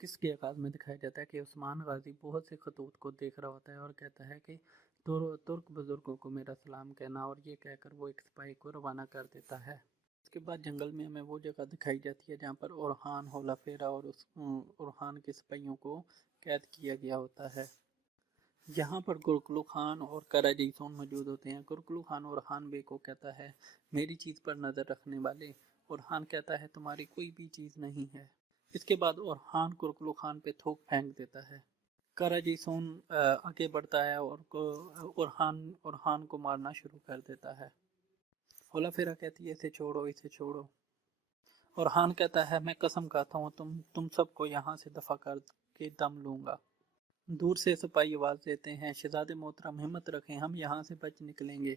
किस के आगाज़ में दिखाया जाता है कि उस्मान गाज़ी बहुत से खतूत को देख रहा होता है और कहता है कि तुर्क बुज़ुर्गों को मेरा सलाम कहना, और ये कहकर वो एक सिपाही को रवाना कर देता है। उसके बाद जंगल में हमें वो जगह दिखाई जाती है जहाँ पर ओरहान, हौला फेरा और उस ओरहान के सिपाहियों को कैद किया गया होता है। यहाँ पर गुरकुलू खान और करा जैसून मौजूद होते हैं। गुरकुलू खान ओरहान बे को कहता है, मेरी चीज़ पर नज़र रखने वाले। ओरहान कहता है, तुम्हारी कोई भी चीज़ नहीं है। इसके बाद ओरहान कुरकुलू खान पे थूक फेंक देता है। करा जैसून आगे बढ़ता है और ओरहान को मारना शुरू कर देता है। होला फेरा कहती है, इसे छोड़ो, इसे छोड़ो। ओरहान कहता है, मैं कसम खाता हूँ तुम सबको यहाँ से दफा कर के दम लूंगा। दूर से सिपाही आवाज देते हैं, शहजादे मोहतरम हिम्मत रखें, हम यहाँ से बच निकलेंगे।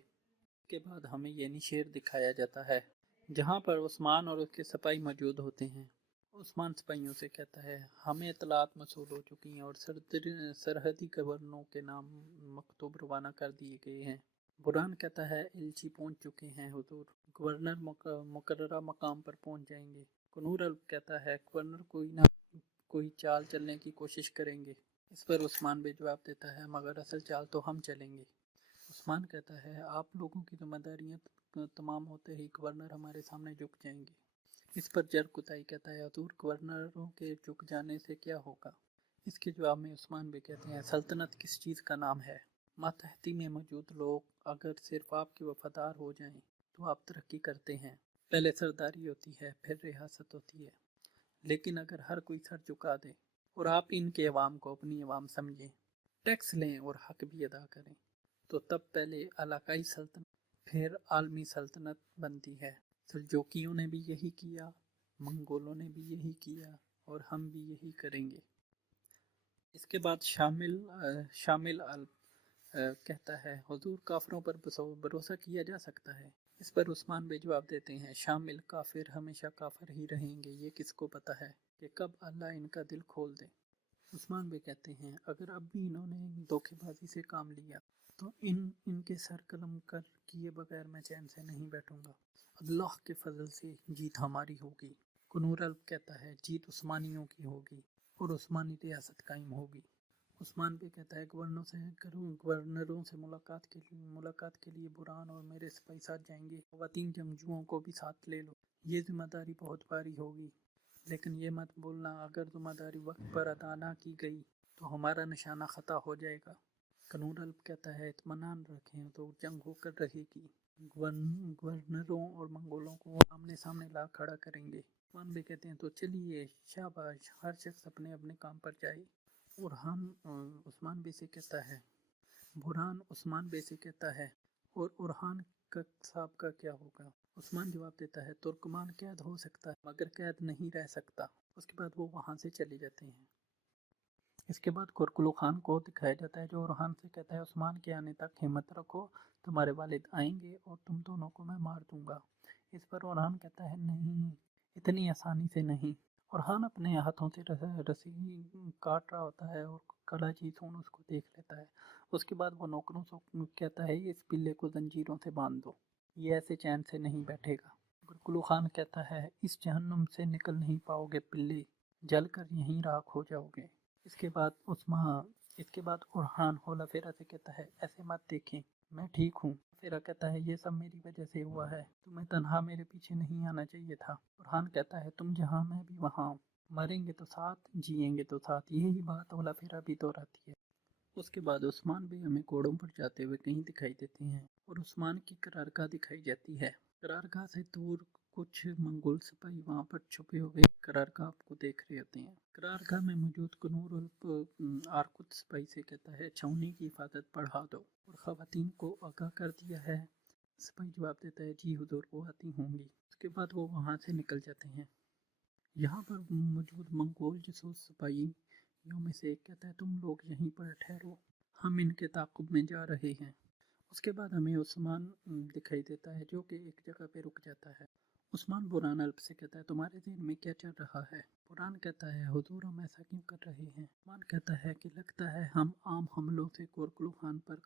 के बाद हमें ये निशेर दिखाया जाता है जहाँ पर उस्मान और उसके सिपाही मौजूद होते हैं। उस्मान सिपाहियों से कहता है, हमें इतलात मौसूल हो चुकी हैं और सरहदी गवर्नरों के नाम मकतूब रवाना कर दिए गए हैं। बुरहान कहता है, एलची पहुंच चुके हैं हुजूर, गवर्नर मुकर्ररा मकाम पर पहुंच जाएंगे। कनूर अल्प कहता है, गवर्नर कोई ना कोई चाल चलने की कोशिश करेंगे। इस पर उस्मान बे जवाब देता है, मगर असल चाल तो हम चलेंगे। उस्मान कहता है, आप लोगों की जिम्मेदारियां तमाम होते ही गवर्नर हमारे सामने झुक जाएंगे। इस पर जरकुताई कहता है, हुजूर, गवर्नरों के झुक जाने से क्या होगा। इसके जवाब में उस्मान बे कहते हैं, सल्तनत किस चीज़ का नाम है। मातहती में मौजूद लोग अगर सिर्फ आपके वफादार हो जाएं तो आप तरक्की करते हैं। पहले सरदारी होती है, फिर रियासत होती है। लेकिन अगर हर कोई सर झुका दे और आप इनके अवाम को अपनी अवाम समझें, टैक्स लें और हक भी अदा करें, तो तब पहले इलाकाई सल्तनत फिर आलमी सल्तनत बनती है। सल्जूकियों ने भी यही किया, मंगोलों ने भी यही किया, और हम भी यही करेंगे। इसके बाद शामिल अल कहता है, हुजूर, काफिरों पर भरोसा किया जा सकता है। इस पर उस्मान बे जवाब देते हैं, शामिल काफिर हमेशा काफिर ही रहेंगे, ये किसको पता है कि कब अल्लाह इनका दिल खोल दे। उस्मान बे कहते हैं, अगर अब भी इन्होंने धोखेबाजी से काम लिया तो इनके सर कलम कर किए बगैर मैं चैन से नहीं बैठूंगा। अल्लाह के फजल से जीत हमारी होगी। कुनूर अल्प कहता है, जीत उस्मानियों की होगी और उस्मानी रियासत कायम होगी। उस्मान बे कहता है, गवर्नरों से मुलाकात के लिए बुरहान और मेरे सिपाही साथ जाएंगे। ख़वातीन जंगजुओं को भी साथ ले लो, ये जिम्मेदारी बहुत भारी होगी। लेकिन ये मत भूलना, अगर जिम्मेदारी वक्त पर अदा ना की गई तो हमारा निशाना ख़ता हो जाएगा। कनूर अल्प कहता है, इत्मीनान रखें, तो जंग होकर रहेगी। गवर्नरों और मंगोलों को आमने सामने ला खड़ा करेंगे। उस्मान बे कहते हैं, तो चलिए, शाबाश, हर शख्स अपने अपने काम पर जाए। बुरहान उस्मान बे से कहता है बुरहान उस्मान बे से कहता है, और उरहान साहब का क्या होगा। उस्मान जवाब देता है, तुर्कमान कैद हो सकता है मगर कैद नहीं रह सकता। उसके बाद वो वहाँ से चले जाते हैं। इसके बाद कुरकुलू खान को दिखाया जाता है जो उरहान से कहता है, उस्मान के आने तक हिम्मत रखो, तुम्हारे वालिद आएंगे और तुम दोनों को मैं मार दूंगा। इस पर उरहान कहता है, नहीं, इतनी आसानी से नहीं। उरहान अपने हाथों से रस्सी काट रहा होता है और कड़ा जैसून उसको देख लेता है। उसके बाद वो नौकरों से कहता है, इस पिल्ले को जंजीरों से बांध दो, ये ऐसे चैन से नहीं बैठेगा। गुरकुलू खान कहता है, इस जहन्नुम से निकल नहीं पाओगे पिल्ले, जल कर यहीं राख हो जाओगे। इसके बाद उरहान होला फेरा से कहता है, ऐसे मत देखें, मैं ठीक हूँ। फेरा कहता है, ये सब मेरी वजह से हुआ है, तुम्हें तन्हा मेरे पीछे नहीं आना चाहिए था। उरहान कहता है, तुम जहाँ मैं भी वहाँ, मरेंगे तो साथ, जिएंगे तो साथ, यही बात होला फेरा भी दोहराती है। उसके बाद उस्मान भी हमें घोड़ों पर जाते हुए कहीं दिखाई देते हैं और उस्मान की करारगाह दिखाई जाती है। करारगाह से दूर कुछ मंगोल सिपाही वहाँ पर छुपे हुए करारगाह को देख रहे होते हैं। करारगाह में मौजूद कनूर आरकुत सिपाही से कहता है, छावनी की हिफाजत बढ़ा दो और ख़वातीन को आगाह कर दिया है। सिपाही जवाब देता है, जी हुजूर, वो आती होंगी। उसके बाद वो वहाँ से निकल जाते हैं। यहाँ पर मौजूद मंगोल जासूस सिपाहियों में से एक कहता है, तुम लोग यहीं पर ठहरो, हम इनके ताक़ुब में जा रहे हैं। उसके बाद हमें उस्मान दिखाई देता है जो कि एक जगह पे रुक जाता है। उस्मान बुरहान अल्प से कहता है, तुम्हारे ज़हन में क्या चल रहा है। बुरहान कहता है, हुजूर, हम ऐसा क्यों कर रहे हैं। उस्मान कहता है कि लगता है हम आम हमलों से कुरकुलू खान पर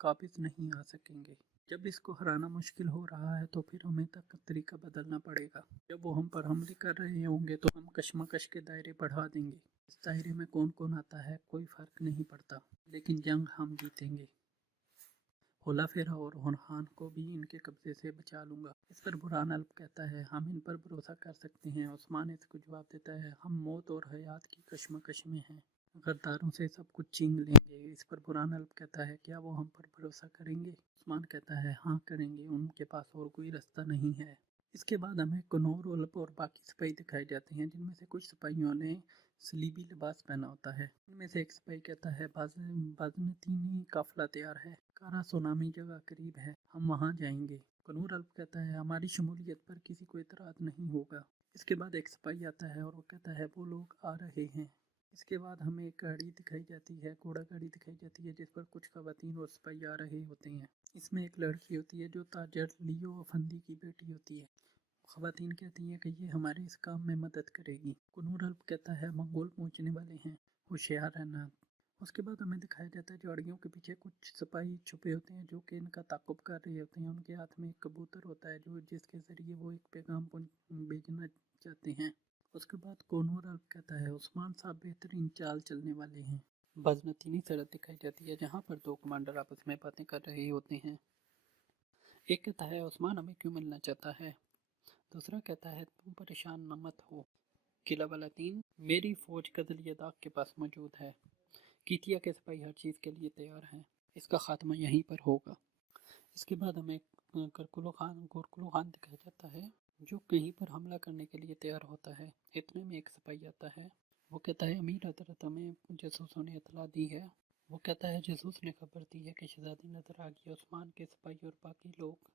काबिज नहीं आ सकेंगे। जब इसको हराना मुश्किल हो रहा है तो फिर हमें तरीका बदलना पड़ेगा। जब वो हम पर हमले कर रहे होंगे तो हम कशमकश के दायरे बढ़ा देंगे। इस दायरे में कौन कौन आता है कोई फर्क नहीं पड़ता, लेकिन जंग हम जीतेंगे। होला फेरा और हुनहान को भी इनके कब्जे से बचा लूँगा। इस पर बुरहान अल्प कहता है, हम इन पर भरोसा कर सकते हैं। उस्मान इसको जवाब देता है, हम मौत और हयात की कशमकश में हैं, गद्दारों से सब कुछ छीन लेंगे। इस पर बुरहान अल्प कहता है, क्या वो हम पर भरोसा करेंगे? उस्मान कहता है, हाँ करेंगे, उनके पास और कोई रास्ता नहीं है। इसके बाद हमें कनौर उल्प और बाकी सिपाही दिखाए जाते हैं, जिनमें से कुछ सिपाहियों ने सलीबी लिबास पहना होता है। उनमें से एक सिपाही कहता है, बाज़नतीनी काफिला तैयार है, कारा सोनामी जगह करीब है, हम वहाँ जाएंगे। कनूर अल्प कहता है, हमारी शमूलियत पर किसी को इतराज़ नहीं होगा। इसके बाद एक सिपाही आता है और वो कहता है, वो लोग आ रहे हैं। इसके बाद हमें एक गाड़ी दिखाई जाती है, घोड़ा गाड़ी दिखाई जाती है, जिस पर कुछ खवातीन और सिपाही आ रहे होते हैं। इसमें एक लड़की होती है जो ताजर लियो अफंदी की बेटी होती है। खवातीन कहती हैं कि ये हमारे इस काम में मदद करेगी। कुनूर अल्प कहता है, मंगोल पहुंचने वाले हैं, होशियार रहना। उसके बाद हमें दिखाया जाता है झाड़ियों के पीछे कुछ सिपाही छुपे होते हैं जो कि इनका ताक़ुब कर रहे होते हैं। उनके हाथ में एक कबूतर होता है जो जिसके ज़रिए वो एक पैगाम भेजना चाहते हैं। उसके बाद कुनूर अल्प कहता है, उस्मान साहब बेहतरीन चाल चलने वाले हैं। बजनतीनी सड़क दिखाई जाती है जहाँ पर दो कमांडर आपस में बातें कर रहे होते हैं। एक कहता है, उस्मान हमें क्यों मिलना चाहता है? दूसरा कहता है, तुम परेशान न मत हो, किला वाला 3 मेरी फौज कदलियदाग के पास मौजूद है। कीतिया के सिपाही हर चीज़ के लिए तैयार हैं, इसका खात्मा यहीं पर होगा। इसके बाद हमें गोरकुल खान दिखाया जाता है जो कहीं पर हमला करने के लिए तैयार होता है। इतने में एक सिपाही आता है, वो कहता है, अमीर हजरत हमें जासूसों ने इतला दी है। वो कहता है, जासूस ने खबर दी है कि शहजादी नजर आ गई। उस्मान के सिपाही और बाकी लोग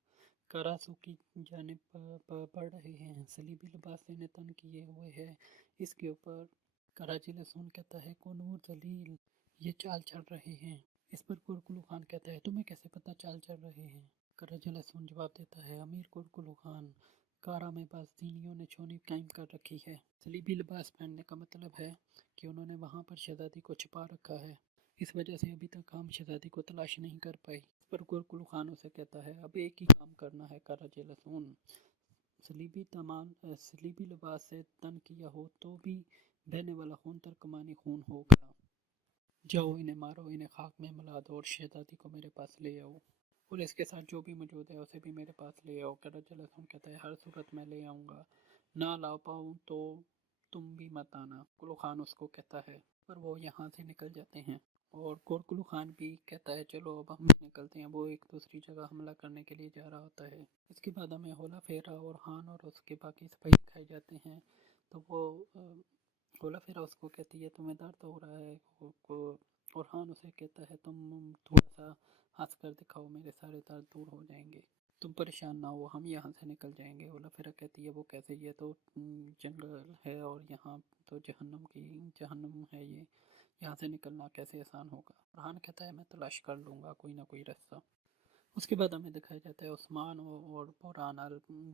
करासू की जानिब बढ़ रहे हैं, सलीबी लिबास से तन किए हुए हैं। इसके ऊपर कराची लहसुन कहता है, कौनूर जलील ये चाल चल रहे हैं। इस पर कुरकुलू खान कहता है, तुम्हें कैसे पता चाल चल रहे हैं? कराची लहसुन जवाब देता है, अमीर कुरकुलू खान, कारा में बाज़दीनियों ने छोनी कायम कर रखी है। सलीबी लिबास पहनने का मतलब है कि उन्होंने वहाँ पर शहजादी को छिपा रखा है। इस वजह से अभी तक हम शहजादी को तलाश नहीं कर पाई। इस पर गुरकुल खान उसे कहता है, अब एक ही काम करना है कराची लहसुन, सलीबी लिबास से तन किया हो तो भी बहने वाला खून तर्कमानी खून होगा। जाओ इन्हें मारो, इन्हें खाक में मिला दो और शहजादी को मेरे पास ले आओ, और इसके साथ जो भी मौजूद है उसे भी मेरे पास ले आओ। कराची लहसुन कहता है, हर सूरत में ले आऊँगा, ना ला पाऊँ तो तुम भी मत आना। कुल्लू खान उसको कहता है, पर वो यहाँ से निकल जाते हैं। और गोरकुलू खान भी कहता है, चलो अब हम भी निकलते हैं। वो एक दूसरी जगह हमला करने के लिए जा रहा होता है। इसके बाद हमें होला फेरा और हान और उसके बाकी सिपाही दिखाए जाते हैं। तो वो होला फेरा उसको कहती है, तुम्हें दर्द हो रहा है? और हान उसे कहता है, तुम थोड़ा सा हंस कर दिखाओ, मेरे सारे दर्द दूर हो जाएंगे, तुम परेशान ना हो, हम यहाँ से निकल जाएंगे। होला फेरा कहती है, वो कैसे? ये तो जंगल है और यहाँ तो जहन्नम है, ये यहाँ से निकलना कैसे आसान होगा? फरहान कहता है, मैं तलाश कर लूँगा कोई ना कोई रास्ता। उसके बाद हमें दिखाया जाता है उस्मान और बुरहान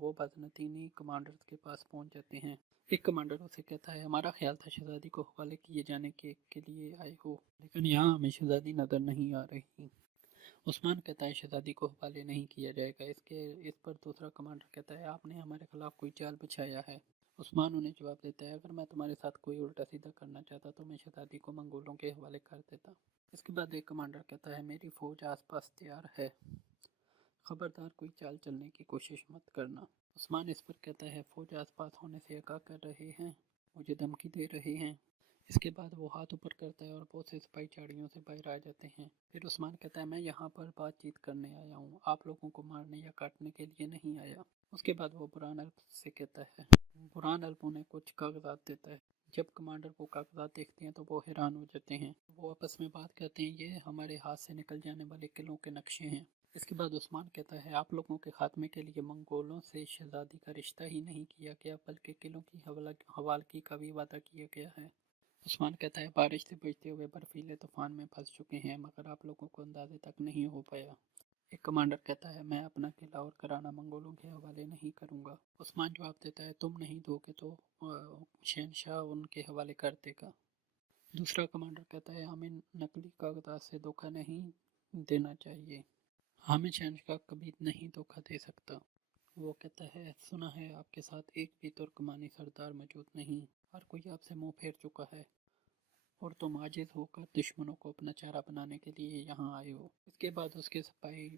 वो बाज़नतीनी कमांडर्स के पास पहुंच जाते हैं। एक कमांडर उसे कहता है, हमारा ख्याल था शहजादी को हवाले किए जाने के लिए आए हो, लेकिन यहाँ हमें शहजादी नज़र नहीं आ रही। उस्मान कहता है, शहजादी को हवाले नहीं किया जाएगा। इस पर दूसरा कमांडर कहता है, आपने हमारे खिलाफ कोई चाल बिछाया है। उस्मान उन्हें जवाब देता है, अगर मैं तुम्हारे साथ कोई उल्टा सीधा करना चाहता तो मैं शहजादी को मंगोलों के हवाले कर देता। इसके बाद एक कमांडर कहता है, मेरी फौज आसपास तैयार है, खबरदार कोई चाल चलने की कोशिश मत करना। उस्मान इस पर कहता है, फौज आसपास होने से आगाह कर रहे हैं, मुझे धमकी दे रहे हैं। इसके बाद वो हाथ ऊपर करता है और बहुत से सिपाही झाड़ियों से बाहर आ जाते हैं। फिर उस्मान कहता है, मैं यहाँ पर बातचीत करने आया हूँ, आप लोगों को मारने या काटने के लिए नहीं आया। उसके बाद वो बुरहान अल्प से कहता है, बुरहान अल्प उन्हें कुछ कागजात देता है। जब कमांडर वो कागजात देखते हैं तो वो हैरान हो जाते हैं। वो आपस में बात करते हैं, ये हमारे हाथ से निकल जाने वाले किलों के नक्शे हैं। इसके बाद उस्मान कहता है, आप लोगों के खात्मे के लिए मंगोलों से शहजादी का रिश्ता ही नहीं किया गया, बल्कि किलों की हवालगी का भी वादा किया गया है। उस्मान कहता है, बारिश से बचते हुए बर्फीले तूफान में फंस चुके हैं, मगर आप लोगों को अंदाजे तक नहीं हो पाया। एक कमांडर कहता है, मैं अपना किला और कराना मंगोलों के हवाले नहीं करूंगा। उस्मान जवाब देता है, तुम नहीं दोगे तो शहनशाह उनके हवाले कर देगा। दूसरा कमांडर कहता है, हमें नकली कागजात से धोखा नहीं देना चाहिए, हमें शहनशाह कभी नहीं धोखा दे सकता। वो कहता है, सुना है आपके साथ एक भी तुर्कमानी सरदार मौजूद नहीं, हर कोई आपसे मुंह फेर चुका है। اور تم عاجز ہو کر دشمنوں کو اپنا چارہ بنانے کے لیے یہاں آئے ہو۔ اس کے بعد اس کے سپاہی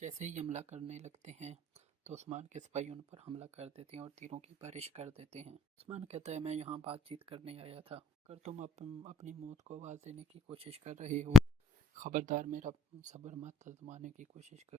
جیسے ہی حملہ کرنے لگتے ہیں تو عثمان کے سپاہی ان پر حملہ کر دیتے ہیں اور تیروں کی بارش کر دیتے ہیں۔ عثمان کہتا ہے میں یہاں بات چیت کرنے آیا تھا، اگر تم اپنی موت کو آواز دینے کی کوشش کر رہے ہو، خبردار میرا صبر مت آزمانے کی کوشش کر۔